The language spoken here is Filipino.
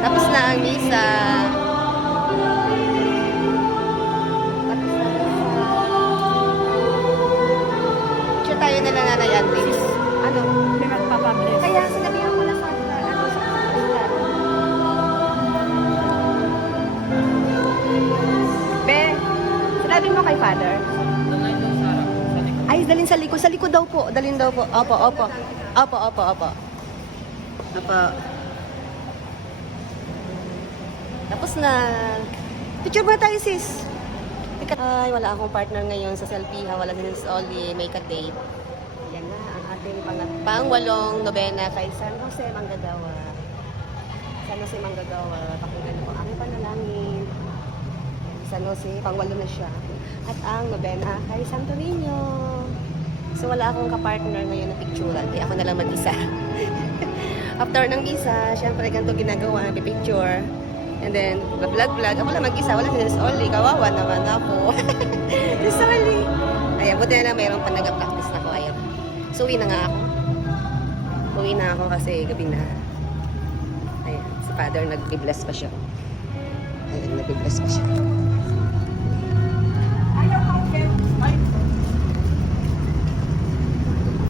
Tapos na ang misa. Picture tayo na lang Nanay Andy. Ano? May magpapabless. Kaya sinabihan ko na sa ano sa Be, sinabi mo kay Father? Ay, dalhin sa likod. Sa likod daw po. Dalhin daw po. Opo, opo. Opo, opo, opo. Opo. Tapos na. Picture ba tayo, sis? Ay, wala akong partner ngayon sa selfie ha. Wala din sa Oli. May ka-date. Yan na ang ating pang-walong nobena kay San Jose Manggagawa. San Jose Manggagawa. Pakinggan po ang panalangin. San Jose, pang-walo na siya. At ang nobena kay Santo Niño. So wala akong kapartner ngayon na picturean. Kaya ako na lang mag-isa. After ng isa, syempre ganito ginagawa, picture. And then, vlog-vlog. Ako lang mag-isa. Wala si Oli. Kawawa naman ako. Si Oli. Ayan, buti na lang mayroon pa nag-practice na ako. Ayan. So, uwi na nga ako. Uwi na ako kasi gabi na. Ayan, si Father nag-bless pa siya. Ayan, nag-bless pa siya.